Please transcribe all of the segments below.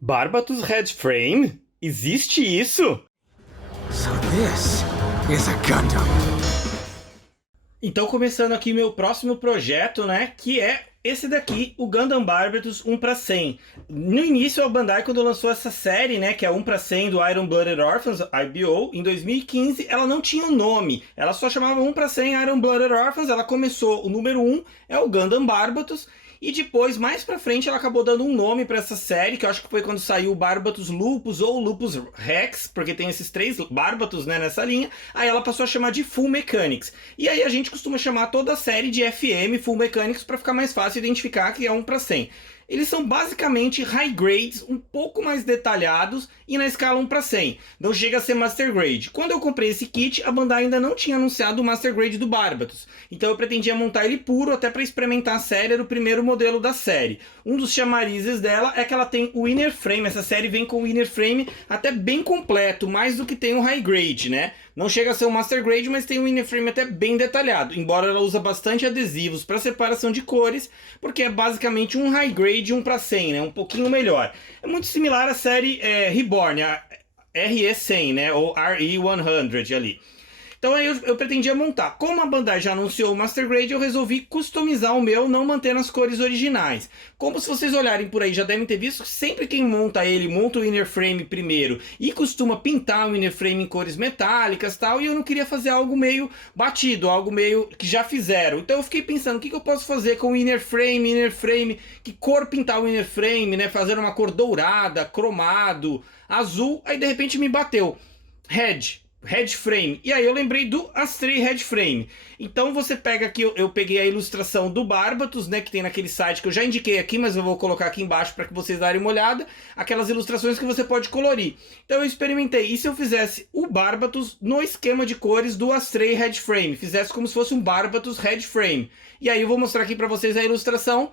Barbatos Red Frame? Existe isso? So this is a Gundam. Então, começando aqui meu próximo projeto, né, que é esse daqui, o Gundam Barbatos 1 para 100. No início, a Bandai, quando lançou essa série, né, que é 1 para 100 do Iron Blooded Orphans, IBO, em 2015, ela não tinha um nome, ela só chamava 1 para 100 Iron Blooded Orphans, ela começou, o número 1 é o Gundam Barbatos, e depois, mais pra frente, ela acabou dando um nome pra essa série, que eu acho que foi quando saiu o Barbatos Lupus ou Lupus Rex, porque tem esses três Barbatos, né, nessa linha. Aí ela passou a chamar de Full Mechanics. E aí a gente costuma chamar toda a série de FM, Full Mechanics, pra ficar mais fácil identificar que é 1 para 100. Eles são basicamente high grades, um pouco mais detalhados e na escala 1 para 100. Não chega a ser Master Grade. Quando eu comprei esse kit, a Bandai ainda não tinha anunciado o Master Grade do Barbatos. Então eu pretendia montar ele puro até para experimentar a série, era o primeiro modelo da série. Um dos chamarizes dela é que ela tem o Inner Frame. Essa série vem com o Inner Frame até bem completo, mais do que tem o High Grade, né? Não chega a ser o Master Grade, mas tem um Inner Frame até bem detalhado, embora ela usa bastante adesivos para separação de cores, porque é basicamente um High Grade 1 para 100, né? Um pouquinho melhor. É muito similar à série Reborn, a RE100, né? Ou RE100 ali. Então aí eu pretendia montar. Como a Bandai já anunciou o Master Grade, eu resolvi customizar o meu, não mantendo as cores originais. Como se vocês olharem por aí, já devem ter visto, sempre quem monta ele, monta o inner frame primeiro e costuma pintar o inner frame em cores metálicas e tal, e eu não queria fazer algo meio batido, algo meio que já fizeram. Então eu fiquei pensando, o que eu posso fazer com o inner frame, que cor pintar o inner frame, né? Fazer uma cor dourada, cromado, azul, aí de repente me bateu. Red Frame. E aí eu lembrei do Astray Red Frame. Então você pega aqui, eu peguei a ilustração do Barbatos, né, que tem naquele site que eu já indiquei aqui, mas eu vou colocar aqui embaixo para que vocês darem uma olhada. Aquelas ilustrações que você pode colorir. Então eu experimentei. E se eu fizesse o Barbatos no esquema de cores do Astray Red Frame? Fizesse como se fosse um Barbatos Red Frame. E aí eu vou mostrar aqui para vocês a ilustração.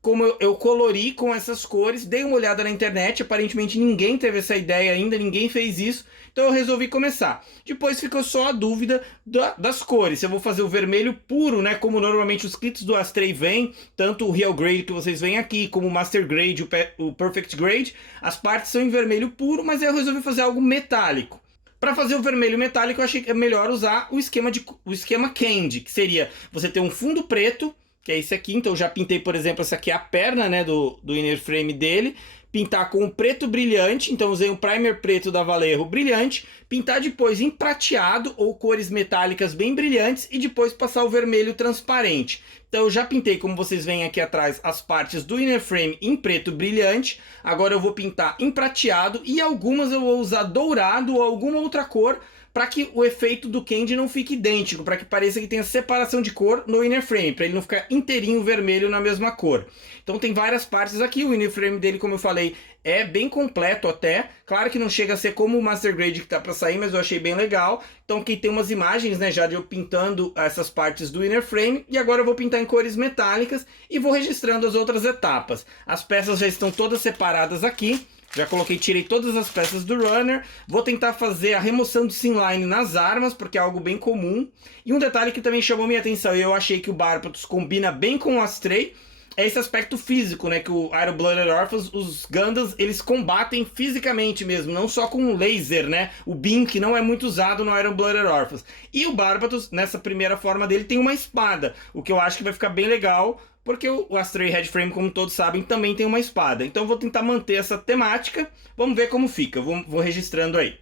Como eu colori com essas cores, dei uma olhada na internet, aparentemente ninguém teve essa ideia ainda, ninguém fez isso, então eu resolvi começar. Depois ficou só a dúvida das cores, se eu vou fazer o vermelho puro, né, como normalmente os kits do Astray vêm, tanto o Real Grade que vocês veem aqui, como o Master Grade, o Perfect Grade, as partes são em vermelho puro, mas aí eu resolvi fazer algo metálico. Para fazer o vermelho metálico, eu achei que é melhor usar o esquema Candy, que seria você ter um fundo preto, que é esse aqui. Então eu já pintei, por exemplo, essa aqui é a perna, né, do inner frame dele. Pintar com o preto brilhante, então usei um primer preto da Vallejo brilhante. Pintar depois em prateado ou cores metálicas bem brilhantes e depois passar o vermelho transparente. Então eu já pintei, como vocês veem aqui atrás, as partes do inner frame em preto brilhante. Agora eu vou pintar em prateado e algumas eu vou usar dourado ou alguma outra cor, para que o efeito do Candy não fique idêntico, para que pareça que tenha separação de cor no inner frame, para ele não ficar inteirinho vermelho na mesma cor. Então tem várias partes aqui, o inner frame dele, como eu falei, é bem completo até. Claro que não chega a ser como o Master Grade que tá para sair, mas eu achei bem legal. Então aqui tem umas imagens, né, já de eu pintando essas partes do inner frame, e agora eu vou pintar em cores metálicas e vou registrando as outras etapas. As peças já estão todas separadas aqui. Já coloquei, tirei todas as peças do runner. Vou tentar fazer a remoção de simline nas armas, porque é algo bem comum. E um detalhe que também chamou minha atenção, e eu achei que o Barbatos combina bem com o Astray, é esse aspecto físico, né? Que o Iron Blooded Orphans, os Gundams, eles combatem fisicamente mesmo, não só com laser, né? O beam, que não é muito usado no Iron Blooded Orphans. E o Barbatos, nessa primeira forma dele, tem uma espada, o que eu acho que vai ficar bem legal, porque o Astray Red Frame, como todos sabem, também tem uma espada. Então eu vou tentar manter essa temática, vamos ver como fica, vou registrando aí.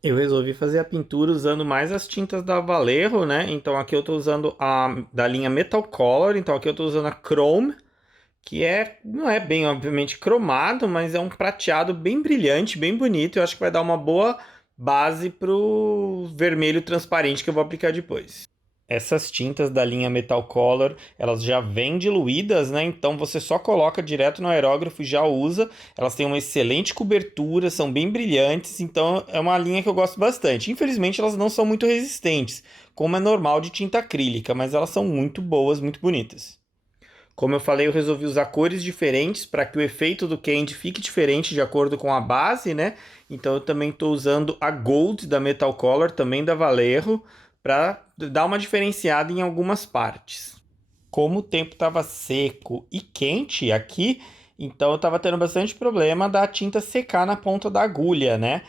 Eu resolvi fazer a pintura usando mais as tintas da Vallejo, né? Então aqui eu tô usando a da linha Metal Color, então aqui eu tô usando a Chrome, que não é bem, obviamente, cromado, mas é um prateado bem brilhante, bem bonito. Eu acho que vai dar uma boa base pro vermelho transparente que eu vou aplicar depois. Essas tintas da linha Metal Color, elas já vêm diluídas, né? Então você só coloca direto no aerógrafo e já usa. Elas têm uma excelente cobertura, são bem brilhantes, então é uma linha que eu gosto bastante. Infelizmente elas não são muito resistentes, como é normal de tinta acrílica, mas elas são muito boas, muito bonitas. Como eu falei, eu resolvi usar cores diferentes para que o efeito do Candy fique diferente de acordo com a base, né? Então eu também estou usando a Gold da Metal Color, também da Vallejo, para dar uma diferenciada em algumas partes. Como o tempo estava seco e quente aqui, Então eu tava tendo bastante problema da tinta secar na ponta da agulha, né?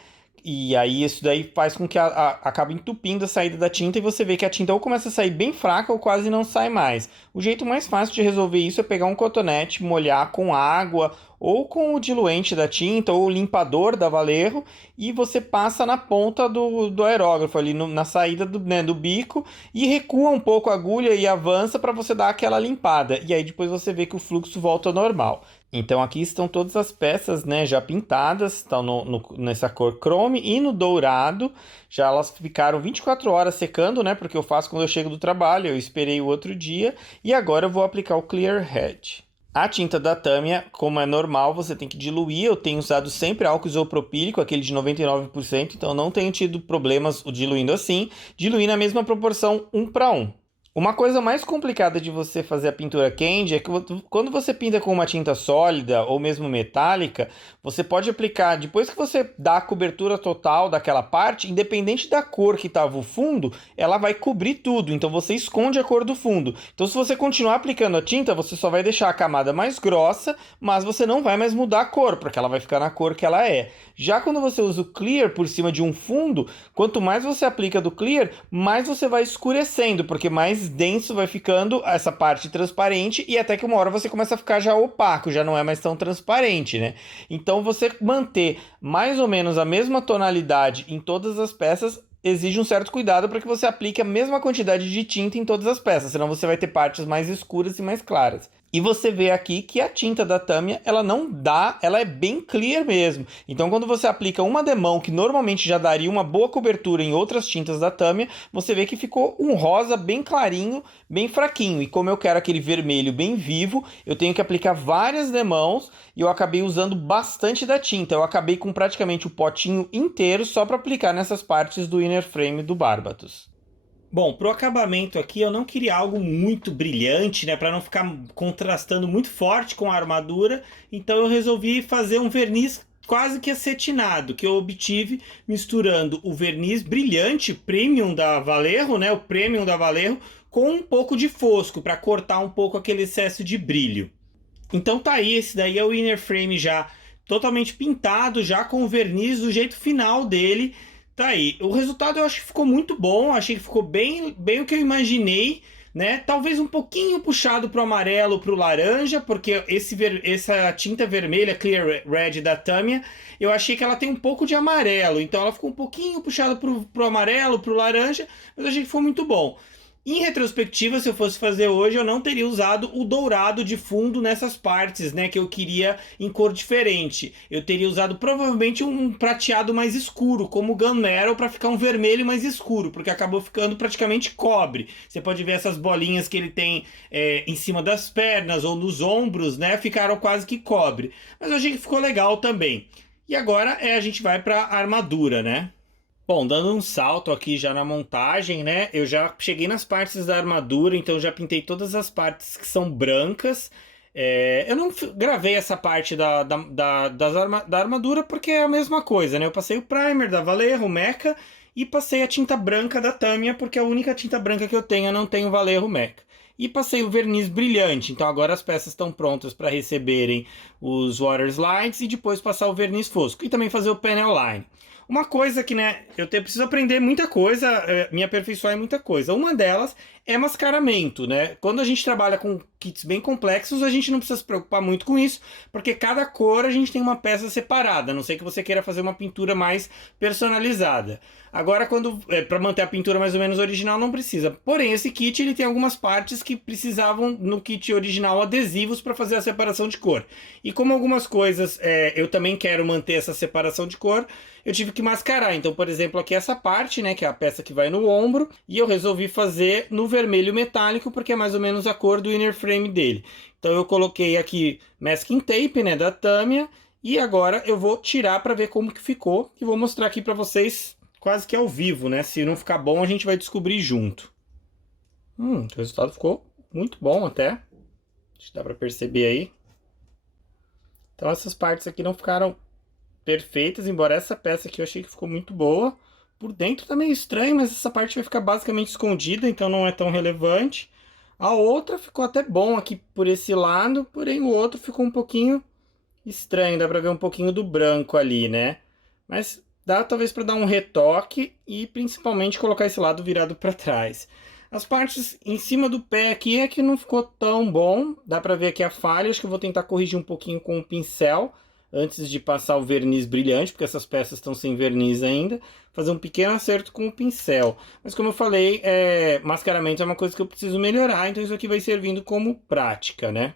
E aí isso daí faz com que acabe entupindo a saída da tinta e você vê que a tinta ou começa a sair bem fraca ou quase não sai mais. O jeito mais fácil de resolver isso é pegar um cotonete, molhar com água ou com o diluente da tinta ou o limpador da Vallejo e você passa na ponta do aerógrafo ali na saída do bico e recua um pouco a agulha e avança para você dar aquela limpada. E aí depois você vê que o fluxo volta ao normal. Então aqui estão todas as peças, né, já pintadas, estão nessa cor chrome e no dourado. Já elas ficaram 24 horas secando, né, porque eu faço quando eu chego do trabalho, eu esperei o outro dia e agora eu vou aplicar o Clear Head. A tinta da Tamiya, como é normal, você tem que diluir. Eu tenho usado sempre álcool isopropílico, aquele de 99%, então não tenho tido problemas diluindo assim. Diluir na mesma proporção 1:1. Uma coisa mais complicada de você fazer a pintura candy é que quando você pinta com uma tinta sólida ou mesmo metálica, você pode aplicar, depois que você dá a cobertura total daquela parte, independente da cor que estava o fundo, ela vai cobrir tudo, então você esconde a cor do fundo. Então se você continuar aplicando a tinta, você só vai deixar a camada mais grossa, mas você não vai mais mudar a cor, porque ela vai ficar na cor que ela é. Já quando você usa o clear por cima de um fundo, quanto mais você aplica do clear, mais você vai escurecendo, porque mais denso vai ficando essa parte transparente e até que uma hora você começa a ficar já opaco, já não é mais tão transparente, né? Então você manter mais ou menos a mesma tonalidade em todas as peças exige um certo cuidado para que você aplique a mesma quantidade de tinta em todas as peças, senão você vai ter partes mais escuras e mais claras. E você vê aqui que a tinta da Tamiya, ela não dá, ela é bem clear mesmo. Então quando você aplica uma demão que normalmente já daria uma boa cobertura em outras tintas da Tamiya, você vê que ficou um rosa bem clarinho, bem fraquinho. E como eu quero aquele vermelho bem vivo, eu tenho que aplicar várias demãos e eu acabei usando bastante da tinta. Eu acabei com praticamente o potinho inteiro só para aplicar nessas partes do inner frame do Barbatos. Bom, pro acabamento aqui eu não queria algo muito brilhante, né, para não ficar contrastando muito forte com a armadura, então eu resolvi fazer um verniz quase que acetinado, que eu obtive misturando o verniz brilhante premium da Vallejo, né, o premium da Vallejo, com um pouco de fosco para cortar um pouco aquele excesso de brilho. Então tá aí, esse daí é o inner frame já totalmente pintado, já com o verniz do jeito final dele. Tá aí, o resultado eu acho que ficou muito bom, achei que ficou bem o que eu imaginei, né? Talvez um pouquinho puxado pro amarelo, pro laranja, porque essa tinta vermelha, Clear Red da Tamiya, eu achei que ela tem um pouco de amarelo, então ela ficou um pouquinho puxada pro amarelo, pro laranja, mas eu achei que foi muito bom. Em retrospectiva, se eu fosse fazer hoje, eu não teria usado o dourado de fundo nessas partes, né, que eu queria em cor diferente. Eu teria usado provavelmente um prateado mais escuro, como o Gun Arrow, para ficar um vermelho mais escuro, porque acabou ficando praticamente cobre. Você pode ver essas bolinhas que ele tem em cima das pernas ou nos ombros, né, ficaram quase que cobre. Mas eu achei que ficou legal também. E agora a gente vai para a armadura, né? Bom, dando um salto aqui já na montagem, né? Eu já cheguei nas partes da armadura, então já pintei todas as partes que são brancas. Eu não gravei essa parte da armadura porque é a mesma coisa, né? Eu passei o primer da Vallejo, Mecha, e passei a tinta branca da Tamiya, porque a única tinta branca que eu tenho, eu não tenho Vallejo Mecha. E passei o verniz brilhante, então agora as peças estão prontas para receberem os water slides e depois passar o verniz fosco. E também fazer o panel line. Uma coisa que, né, preciso aprender muita coisa, me aperfeiçoar em muita coisa. Uma delas é mascaramento, né? Quando a gente trabalha com kits bem complexos, a gente não precisa se preocupar muito com isso, porque cada cor a gente tem uma peça separada, a não sei que você queira fazer uma pintura mais personalizada. Agora, para manter a pintura mais ou menos original, não precisa. Porém, esse kit ele tem algumas partes que precisavam, no kit original, adesivos para fazer a separação de cor. E como algumas coisas eu também quero manter essa separação de cor, eu tive que mascarar. Então, por exemplo, aqui essa parte, né, que é a peça que vai no ombro, e eu resolvi fazer no vermelho metálico, porque é mais ou menos a cor do inner frame dele. Então eu coloquei aqui masking tape, né, da Tamiya, e agora eu vou tirar para ver como que ficou, e vou mostrar aqui para vocês quase que ao vivo, né? Se não ficar bom, a gente vai descobrir junto. O resultado ficou muito bom até. Acho que dá para perceber aí. Então essas partes aqui não ficaram perfeitas, embora essa peça aqui eu achei que ficou muito boa. Por dentro tá meio estranho, mas essa parte vai ficar basicamente escondida, então não é tão relevante. A outra ficou até bom aqui por esse lado, porém o outro ficou um pouquinho Estranho, dá pra ver um pouquinho do branco ali, né? Mas dá talvez pra dar um retoque e principalmente colocar esse lado virado pra trás. As partes em cima do pé aqui é que não ficou tão bom. Dá pra ver aqui a falha. Acho que eu vou tentar corrigir um pouquinho com o pincel antes de passar o verniz brilhante, porque essas peças estão sem verniz ainda. Fazer um pequeno acerto com o pincel. Mas como eu falei, mascaramento é uma coisa que eu preciso melhorar, então isso aqui vai servindo como prática, né?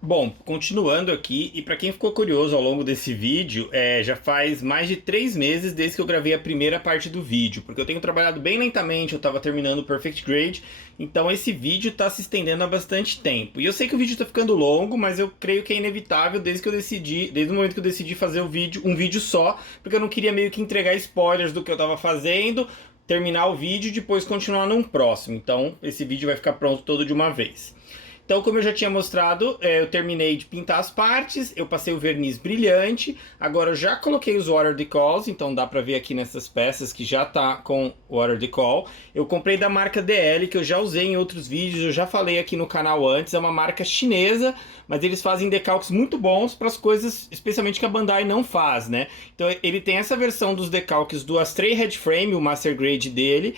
Bom, continuando aqui, e para quem ficou curioso ao longo desse vídeo, já faz mais de 3 meses desde que eu gravei a primeira parte do vídeo, porque eu tenho trabalhado bem lentamente, eu estava terminando o Perfect Grade, então esse vídeo está se estendendo há bastante tempo. E eu sei que o vídeo está ficando longo, mas eu creio que é inevitável desde o momento que eu decidi fazer um vídeo só, porque eu não queria meio que entregar spoilers do que eu estava fazendo, terminar o vídeo e depois continuar num próximo. Então esse vídeo vai ficar pronto todo de uma vez. Então, como eu já tinha mostrado, eu terminei de pintar as partes, eu passei o verniz brilhante, agora eu já coloquei os water decals, então dá pra ver aqui nessas peças que já tá com water decal. Eu comprei da marca DL, que eu já usei em outros vídeos, eu já falei aqui no canal antes, é uma marca chinesa, mas eles fazem decalques muito bons para as coisas, especialmente que a Bandai não faz, né? Então ele tem essa versão dos decalques do Astray Head Frame, o Master Grade dele,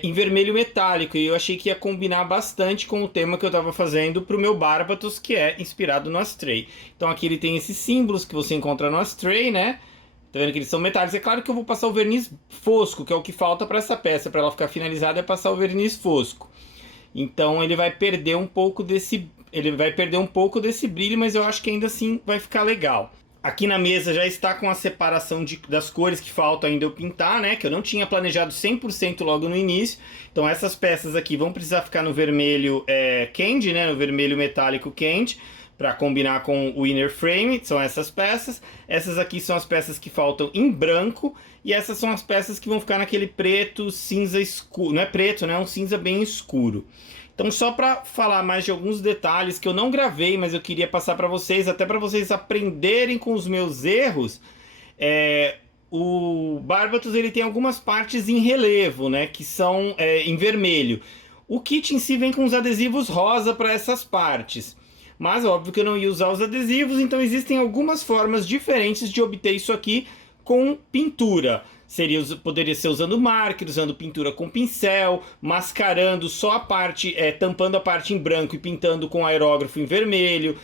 em vermelho metálico, e eu achei que ia combinar bastante com o tema que eu estava fazendo para o meu Barbatos, que é inspirado no Astray. Então aqui ele tem esses símbolos que você encontra no Astray, né? Tá vendo que eles são metálicos? É claro que eu vou passar o verniz fosco, que é o que falta para essa peça, para ela ficar finalizada, é passar o verniz fosco. Então ele vai perder um pouco desse brilho, mas eu acho que ainda assim vai ficar legal. Aqui na mesa já está com a separação das cores que faltam ainda eu pintar, né? Que eu não tinha planejado 100% logo no início. Então essas peças aqui vão precisar ficar no vermelho candy, né? No vermelho metálico candy, para combinar com o inner frame. São essas peças. Essas aqui são as peças que faltam em branco. E essas são as peças que vão ficar naquele preto, cinza escuro. Não é preto, né? É um cinza bem escuro. Então, só para falar mais de alguns detalhes que eu não gravei, mas eu queria passar para vocês, até para vocês aprenderem com os meus erros, o Barbatos ele tem algumas partes em relevo, né, que são em vermelho. O kit em si vem com os adesivos rosa para essas partes, mas óbvio que eu não ia usar os adesivos, então existem algumas formas diferentes de obter isso aqui com pintura. Poderia ser usando marker, usando pintura com pincel, mascarando só a parte, tampando a parte em branco e pintando com aerógrafo em vermelho,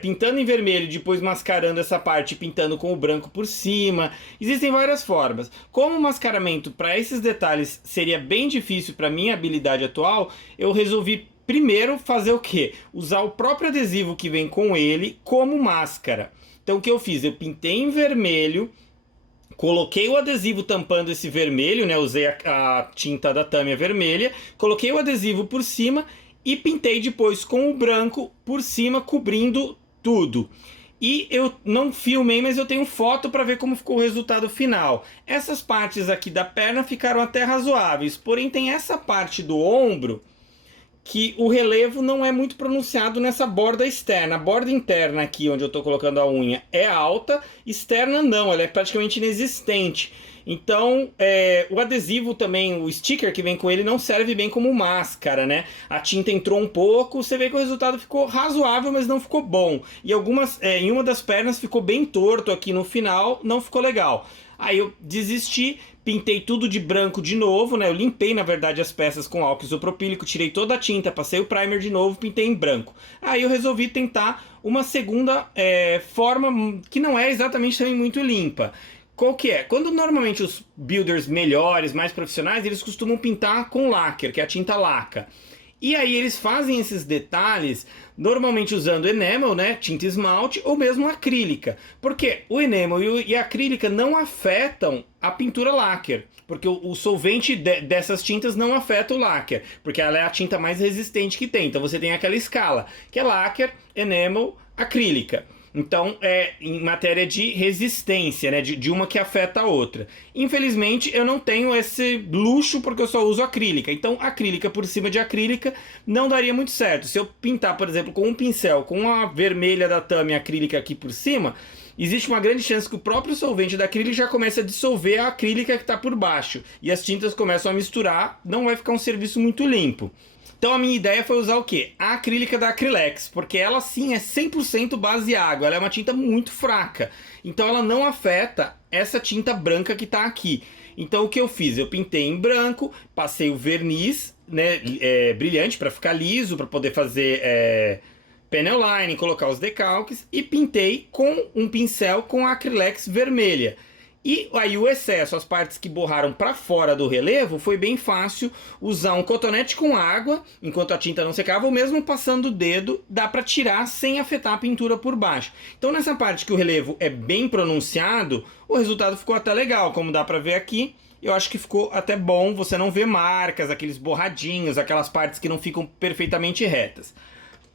pintando em vermelho, depois mascarando essa parte e pintando com o branco por cima. Existem várias formas. Como o mascaramento para esses detalhes seria bem difícil para minha habilidade atual, eu resolvi primeiro fazer o quê? Usar o próprio adesivo que vem com ele como máscara. Então o que eu fiz? Eu pintei em vermelho, coloquei o adesivo tampando esse vermelho, né? Usei a tinta da Tamiya vermelha, coloquei o adesivo por cima e pintei depois com o branco por cima, cobrindo tudo. E eu não filmei, mas eu tenho foto para ver como ficou o resultado final. Essas partes aqui da perna ficaram até razoáveis, porém tem essa parte do ombro que o relevo não é muito pronunciado nessa borda externa. A borda interna aqui, onde eu estou colocando a unha, é alta, externa não, ela é praticamente inexistente. Então, o adesivo também, o sticker que vem com ele, não serve bem como máscara, né? A tinta entrou um pouco, você vê que o resultado ficou razoável, mas não ficou bom. E em uma das pernas ficou bem torto aqui no final, não ficou legal. Aí eu desisti, pintei tudo de branco de novo, né? Eu limpei, na verdade, as peças com álcool isopropílico, tirei toda a tinta, passei o primer de novo, pintei em branco. Aí eu resolvi tentar uma segunda forma, que não é exatamente também muito limpa. Qual que é? Quando normalmente os builders melhores, mais profissionais, eles costumam pintar com lacquer, que é a tinta laca. E aí eles fazem esses detalhes normalmente usando enamel, né, tinta esmalte ou mesmo acrílica. Porque o enamel e a acrílica não afetam a pintura lacquer, porque o solvente dessas tintas não afeta o lacquer, porque ela é a tinta mais resistente que tem. Então você tem aquela escala, que é lacquer, enamel, acrílica. Então, em matéria de resistência, né, de uma que afeta a outra. Infelizmente, eu não tenho esse luxo porque eu só uso acrílica. Então, acrílica por cima de acrílica não daria muito certo. Se eu pintar, por exemplo, com um pincel, com a vermelha da Tamiya acrílica aqui por cima, existe uma grande chance que o próprio solvente da acrílica já comece a dissolver a acrílica que está por baixo. E as tintas começam a misturar, não vai ficar um serviço muito limpo. Então a minha ideia foi usar o quê? A acrílica da Acrylex, porque ela sim é 100% base água, ela é uma tinta muito fraca. Então ela não afeta essa tinta branca que está aqui. Então o que eu fiz? Eu pintei em branco, passei o verniz, né, brilhante para ficar liso, para poder fazer panel line, colocar os decalques, e pintei com um pincel com a Acrylex vermelha. E aí o excesso, as partes que borraram para fora do relevo, foi bem fácil usar um cotonete com água, enquanto a tinta não secava, ou mesmo passando o dedo, dá para tirar sem afetar a pintura por baixo. Então nessa parte que o relevo é bem pronunciado, o resultado ficou até legal, como dá para ver aqui. Eu acho que ficou até bom, você não vê marcas, aqueles borradinhos, aquelas partes que não ficam perfeitamente retas.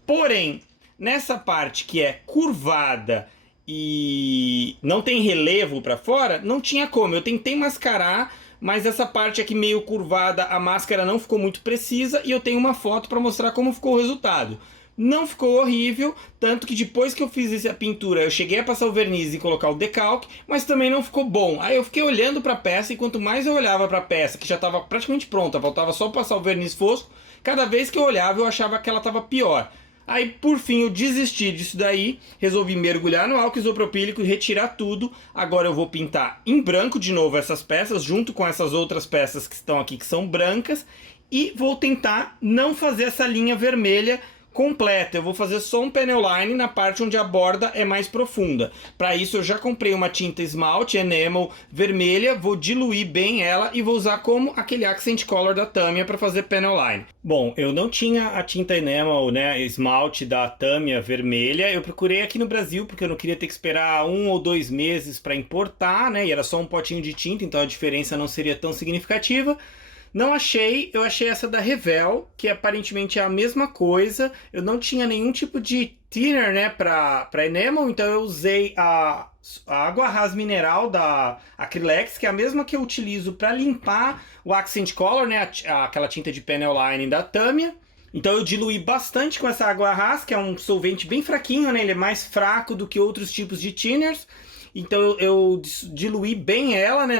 Porém, nessa parte que é curvada e não tem relevo para fora, não tinha como. Eu tentei mascarar, mas essa parte aqui meio curvada, a máscara não ficou muito precisa, e eu tenho uma foto para mostrar como ficou o resultado. Não ficou horrível, tanto que depois que eu fiz essa pintura, eu cheguei a passar o verniz e colocar o decalque, mas também não ficou bom. Aí eu fiquei olhando para a peça, e quanto mais eu olhava para a peça, que já estava praticamente pronta, faltava só passar o verniz fosco, cada vez que eu olhava eu achava que ela estava pior. Aí, por fim, eu desisti disso daí, resolvi mergulhar no álcool isopropílico e retirar tudo. Agora eu vou pintar em branco de novo essas peças, junto com essas outras peças que estão aqui, que são brancas, e vou tentar não fazer essa linha vermelha completa. Eu vou fazer só um panel line na parte onde a borda é mais profunda. Para isso eu já comprei uma tinta esmalte enamel vermelha, vou diluir bem ela e vou usar como aquele accent color da Tamiya para fazer panel line. Bom, eu não tinha a tinta enamel, né, esmalte da Tamiya vermelha. Eu procurei aqui no Brasil porque eu não queria ter que esperar 1 ou 2 meses para importar, né, e era só um potinho de tinta, então a diferença não seria tão significativa. Não achei, eu achei essa da Revel, que aparentemente é a mesma coisa. Eu não tinha nenhum tipo de thinner, né, para enamel, então eu usei a água ras mineral da Acrylex, que é a mesma que eu utilizo para limpar o accent color, né, aquela tinta de panel line da Tamiya. Então eu diluí bastante com essa água ras, que é um solvente bem fraquinho, né, ele é mais fraco do que outros tipos de thinners. Então eu diluí bem ela, né,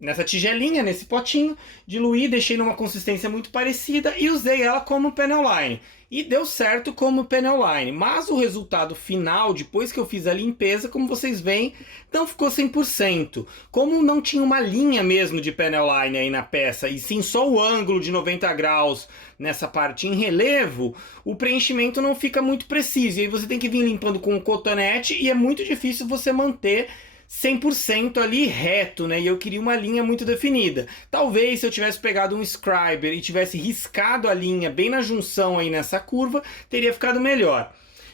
nessa tigelinha, nesse potinho, diluí, deixei numa consistência muito parecida e usei ela como panel line. E deu certo como panel line, mas o resultado final, depois que eu fiz a limpeza, como vocês veem, não ficou 100%. Como não tinha uma linha mesmo de panel line aí na peça, e sim só o ângulo de 90 graus nessa parte em relevo, o preenchimento não fica muito preciso. E aí você tem que vir limpando com um cotonete e é muito difícil você manter 100% ali reto, né? E eu queria uma linha muito definida. Talvez se eu tivesse pegado um scriber e tivesse riscado a linha bem na junção aí nessa curva, teria ficado melhor.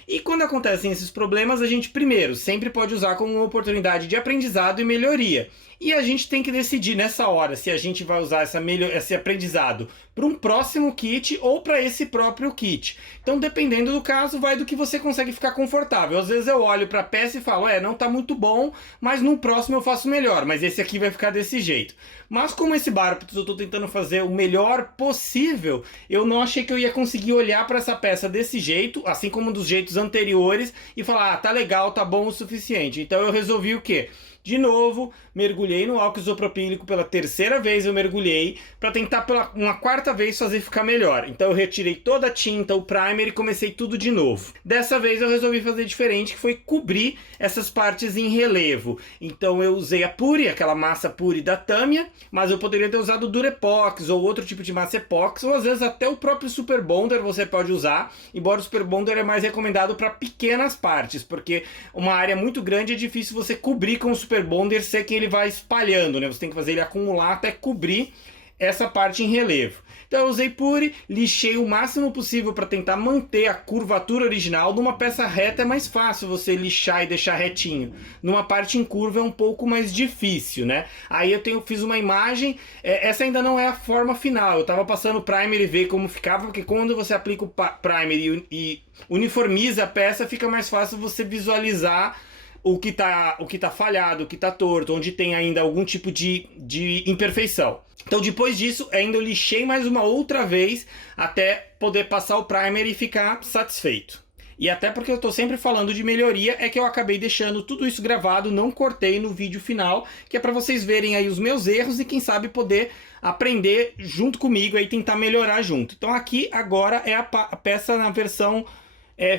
E quando acontecem esses problemas, a gente primeiro sempre pode usar como uma oportunidade de aprendizado e melhoria. E a gente tem que decidir nessa hora se a gente vai usar esse aprendizado para um próximo kit ou para esse próprio kit. Então, dependendo do caso, vai do que você consegue ficar confortável. Às vezes eu olho para a peça e falo, não tá muito bom, mas no próximo eu faço melhor, mas esse aqui vai ficar desse jeito. Mas como esse Barpetus eu estou tentando fazer o melhor possível, eu não achei que eu ia conseguir olhar para essa peça desse jeito, assim como dos jeitos anteriores, e falar, tá legal, tá bom o suficiente. Então eu resolvi o quê? De novo, mergulhei no álcool isopropílico pela terceira vez, eu mergulhei para tentar pela uma quarta vez fazer ficar melhor. Então eu retirei toda a tinta, o primer e comecei tudo de novo. Dessa vez eu resolvi fazer diferente, que foi cobrir essas partes em relevo. Então eu usei a Puri, aquela massa Puri da Tamiya, mas eu poderia ter usado o Durepox ou outro tipo de massa Epox, ou às vezes até o próprio Super Bonder você pode usar, embora o Super Bonder é mais recomendado para pequenas partes, porque uma área muito grande é difícil você cobrir com o Super Bonder, ser que ele vai espalhando, né? Você tem que fazer ele acumular até cobrir essa parte em relevo. Então eu usei Puri, lixei o máximo possível para tentar manter a curvatura original. Numa peça reta é mais fácil você lixar e deixar retinho. Numa parte em curva é um pouco mais difícil, né? Aí fiz uma imagem, essa ainda não é a forma final. Eu tava passando o primer e ver como ficava, porque quando você aplica o primer e uniformiza a peça, fica mais fácil você visualizar o que tá falhado, o que tá torto, onde tem ainda algum tipo de imperfeição. Então depois disso, ainda eu lixei mais uma outra vez até poder passar o primer e ficar satisfeito. E até porque eu tô sempre falando de melhoria, é que eu acabei deixando tudo isso gravado, não cortei no vídeo final, que é para vocês verem aí os meus erros e quem sabe poder aprender junto comigo e tentar melhorar junto. Então aqui agora é a peça na versão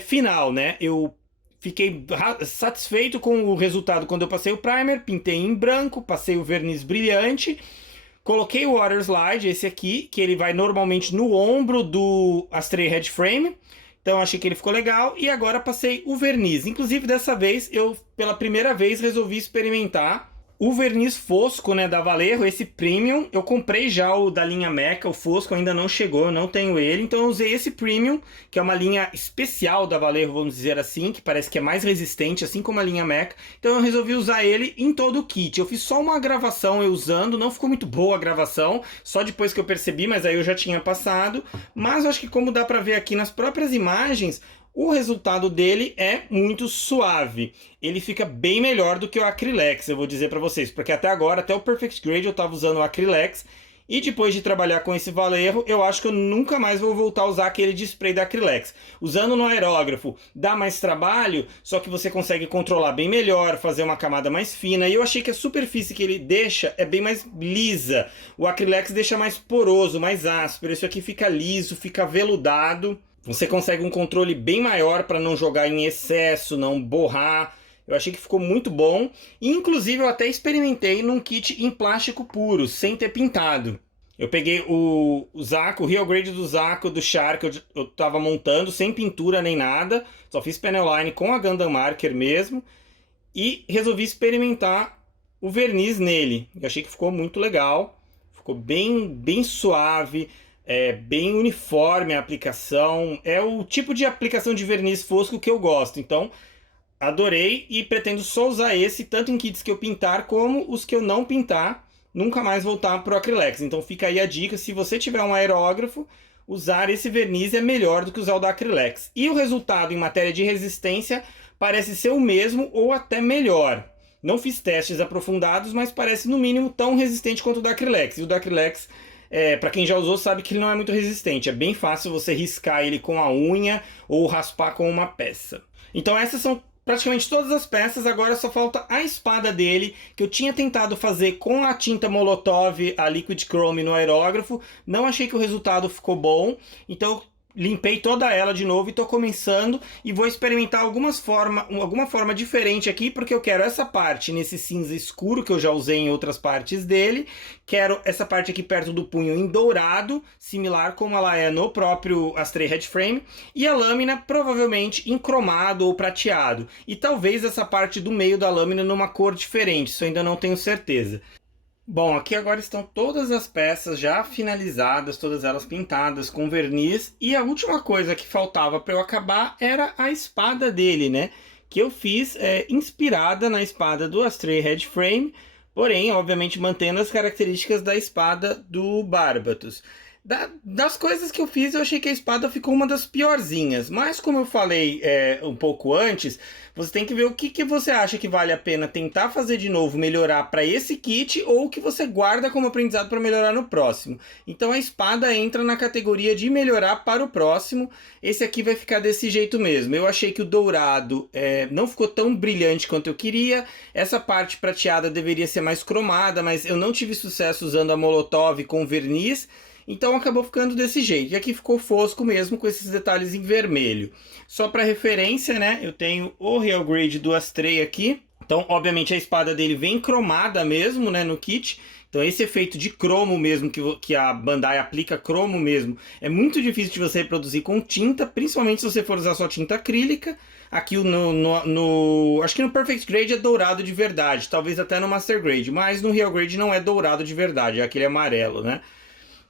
final, né? Eu fiquei satisfeito com o resultado quando eu passei o primer, pintei em branco, passei o verniz brilhante, coloquei o water slide, esse aqui, que ele vai normalmente no ombro do Astray Head Frame. Então achei que ele ficou legal e agora passei o verniz. Inclusive dessa vez eu pela primeira vez resolvi experimentar o verniz fosco, né, da Vallejo, esse Premium. Eu comprei já o da linha Mecha, o fosco ainda não chegou, eu não tenho ele. Então eu usei esse Premium, que é uma linha especial da Vallejo, vamos dizer assim, que parece que é mais resistente, assim como a linha Mecha. Então eu resolvi usar ele em todo o kit. Eu fiz só uma gravação eu usando, não ficou muito boa a gravação, só depois que eu percebi, mas aí eu já tinha passado. Mas eu acho que como dá pra ver aqui nas próprias imagens, o resultado dele é muito suave. Ele fica bem melhor do que o Acrylex, eu vou dizer para vocês. Porque até agora, até o Perfect Grade eu estava usando o Acrylex. E depois de trabalhar com esse Vallejo, eu acho que eu nunca mais vou voltar a usar aquele de spray da Acrylex. Usando no aerógrafo dá mais trabalho, só que você consegue controlar bem melhor, fazer uma camada mais fina. E eu achei que a superfície que ele deixa é bem mais lisa. O Acrylex deixa mais poroso, mais áspero. Esse aqui fica liso, fica veludado. Você consegue um controle bem maior para não jogar em excesso, não borrar. Eu achei que ficou muito bom. Inclusive eu até experimentei num kit em plástico puro, sem ter pintado. Eu peguei o Zaco, o Real Grade do Zaco, do Shark, eu tava montando sem pintura nem nada. Só fiz panel line com a Gundam Marker mesmo. E resolvi experimentar o verniz nele. Eu achei que ficou muito legal. Ficou bem suave. É bem uniforme a aplicação, é o tipo de aplicação de verniz fosco que eu gosto, então adorei e pretendo só usar esse tanto em kits que eu pintar como os que eu não pintar, nunca mais voltar para o Acrylex. Então fica aí a dica, se você tiver um aerógrafo, usar esse verniz é melhor do que usar o da Acrylex. E o resultado em matéria de resistência parece ser o mesmo ou até melhor. Não fiz testes aprofundados, mas parece no mínimo tão resistente quanto o da Acrylex. E o da Acrylex, para quem já usou, sabe que ele não é muito resistente. É bem fácil você riscar ele com a unha ou raspar com uma peça. Então essas são praticamente todas as peças. Agora só falta a espada dele, que eu tinha tentado fazer com a tinta Molotov, a Liquid Chrome no aerógrafo. Não achei que o resultado ficou bom, então limpei toda ela de novo e tô começando e vou experimentar alguma forma diferente aqui, porque eu quero essa parte nesse cinza escuro que eu já usei em outras partes dele. Quero essa parte aqui perto do punho em dourado, similar como ela é no próprio Astray Head Frame, e a lâmina provavelmente em cromado ou prateado, e talvez essa parte do meio da lâmina numa cor diferente, isso eu ainda não tenho certeza. Bom, aqui agora estão todas as peças já finalizadas, todas elas pintadas com verniz. E a última coisa que faltava para eu acabar era a espada dele, né? Que eu fiz inspirada na espada do Astray Head Frame, porém, obviamente, mantendo as características da espada do Barbatos. Das coisas que eu fiz, eu achei que a espada ficou uma das piorzinhas. Mas como eu falei um pouco antes, você tem que ver o que você acha que vale a pena tentar fazer de novo, melhorar para esse kit, ou o que você guarda como aprendizado para melhorar no próximo. Então a espada entra na categoria de melhorar para o próximo. Esse aqui vai ficar desse jeito mesmo. Eu achei que o dourado não ficou tão brilhante quanto eu queria. Essa parte prateada deveria ser mais cromada, mas eu não tive sucesso usando a Molotov com verniz. Então acabou ficando desse jeito. E aqui ficou fosco mesmo, com esses detalhes em vermelho. Só para referência, né? Eu tenho o Real Grade do Astray aqui. Então, obviamente, a espada dele vem cromada mesmo, né? No kit. Então, esse efeito de cromo mesmo, que a Bandai aplica cromo mesmo, é muito difícil de você reproduzir com tinta, principalmente se você for usar só tinta acrílica. Aqui acho que no Perfect Grade é dourado de verdade, talvez até no Master Grade, mas no Real Grade não é dourado de verdade, é aquele amarelo, né?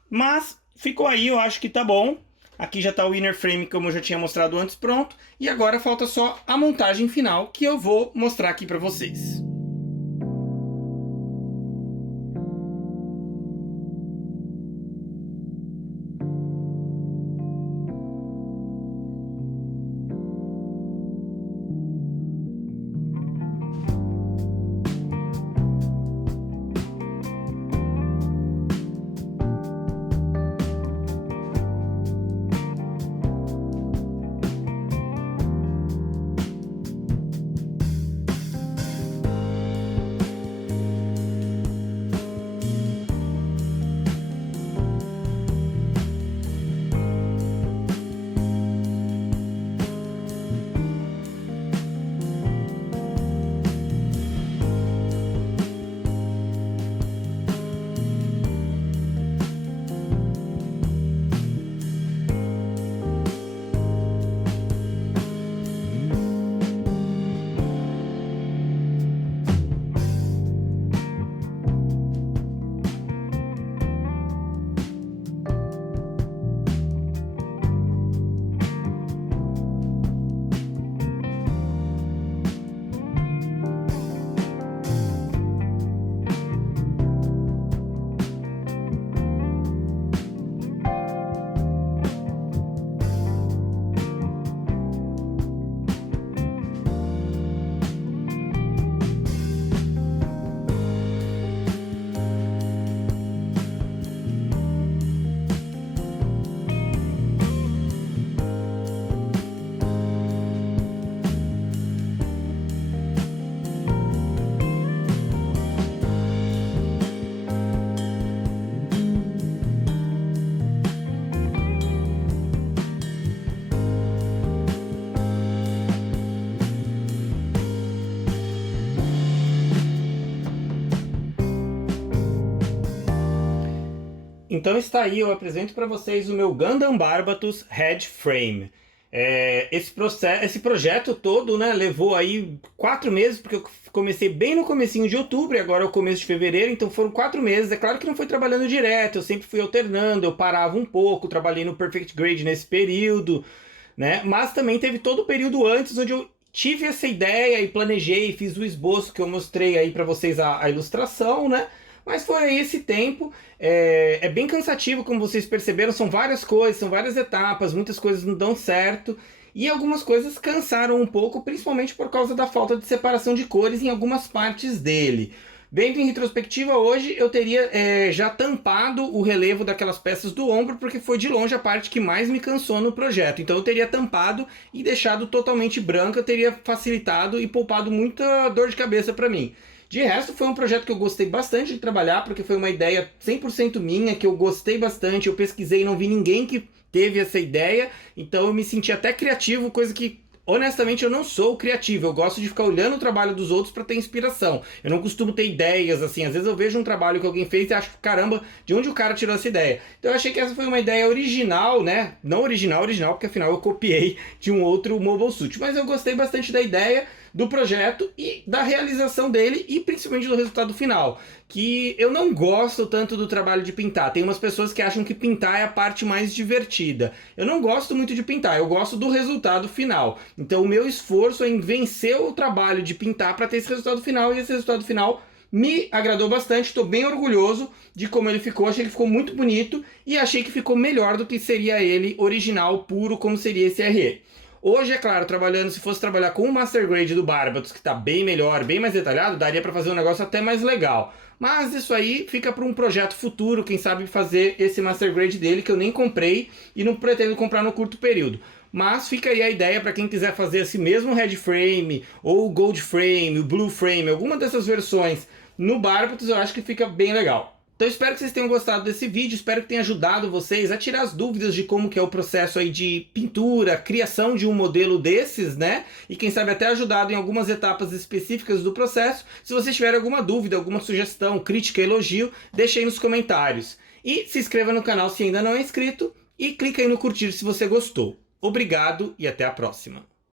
Mas ficou aí, eu acho que tá bom. Aqui já tá o inner frame, como eu já tinha mostrado antes, pronto. E agora falta só a montagem final, que eu vou mostrar aqui pra vocês. Então está aí, eu apresento para vocês o meu Gundam Barbatos Head Frame. Esse projeto todo, né, levou aí 4 meses, porque eu comecei bem no comecinho de outubro e agora é o começo de fevereiro, então foram 4 meses. É claro que não foi trabalhando direto, eu sempre fui alternando, eu parava um pouco, trabalhei no Perfect Grade nesse período, né, mas também teve todo o período antes onde eu tive essa ideia e planejei, fiz o esboço que eu mostrei aí para vocês a ilustração, né? Mas foi aí esse tempo, é bem cansativo, como vocês perceberam, são várias coisas, são várias etapas, muitas coisas não dão certo, e algumas coisas cansaram um pouco, principalmente por causa da falta de separação de cores em algumas partes dele. Vendo em retrospectiva, hoje eu teria já tampado o relevo daquelas peças do ombro, porque foi de longe a parte que mais me cansou no projeto. Então eu teria tampado e deixado totalmente branca, teria facilitado e poupado muita dor de cabeça para mim. De resto, foi um projeto que eu gostei bastante de trabalhar, porque foi uma ideia 100% minha, que eu gostei bastante, eu pesquisei e não vi ninguém que teve essa ideia, então eu me senti até criativo, coisa que honestamente eu não sou criativo, eu gosto de ficar olhando o trabalho dos outros para ter inspiração. Eu não costumo ter ideias assim, às vezes eu vejo um trabalho que alguém fez e acho, caramba, de onde o cara tirou essa ideia? Então eu achei que essa foi uma ideia original, né? Não original, porque afinal eu copiei de um outro Mobile Suit, mas eu gostei bastante da ideia, do projeto e da realização dele e principalmente do resultado final. Que eu não gosto tanto do trabalho de pintar. Tem umas pessoas que acham que pintar é a parte mais divertida. Eu não gosto muito de pintar, eu gosto do resultado final. Então o meu esforço é em vencer o trabalho de pintar para ter esse resultado final, e esse resultado final me agradou bastante, estou bem orgulhoso de como ele ficou, achei que ficou muito bonito e achei que ficou melhor do que seria ele original, puro, como seria esse RE. Hoje, é claro, trabalhando, se fosse trabalhar com o Master Grade do Barbatos, que está bem melhor, bem mais detalhado, daria para fazer um negócio até mais legal. Mas isso aí fica para um projeto futuro, quem sabe fazer esse Master Grade dele, que eu nem comprei e não pretendo comprar no curto período. Mas fica aí a ideia para quem quiser fazer esse mesmo Red Frame, ou o Gold Frame, o Blue Frame, alguma dessas versões no Barbatos, eu acho que fica bem legal. Então espero que vocês tenham gostado desse vídeo, espero que tenha ajudado vocês a tirar as dúvidas de como que é o processo aí de pintura, criação de um modelo desses, né? E quem sabe até ajudado em algumas etapas específicas do processo. Se vocês tiverem alguma dúvida, alguma sugestão, crítica, elogio, deixe aí nos comentários. E se inscreva no canal se ainda não é inscrito e clica aí no curtir se você gostou. Obrigado e até a próxima.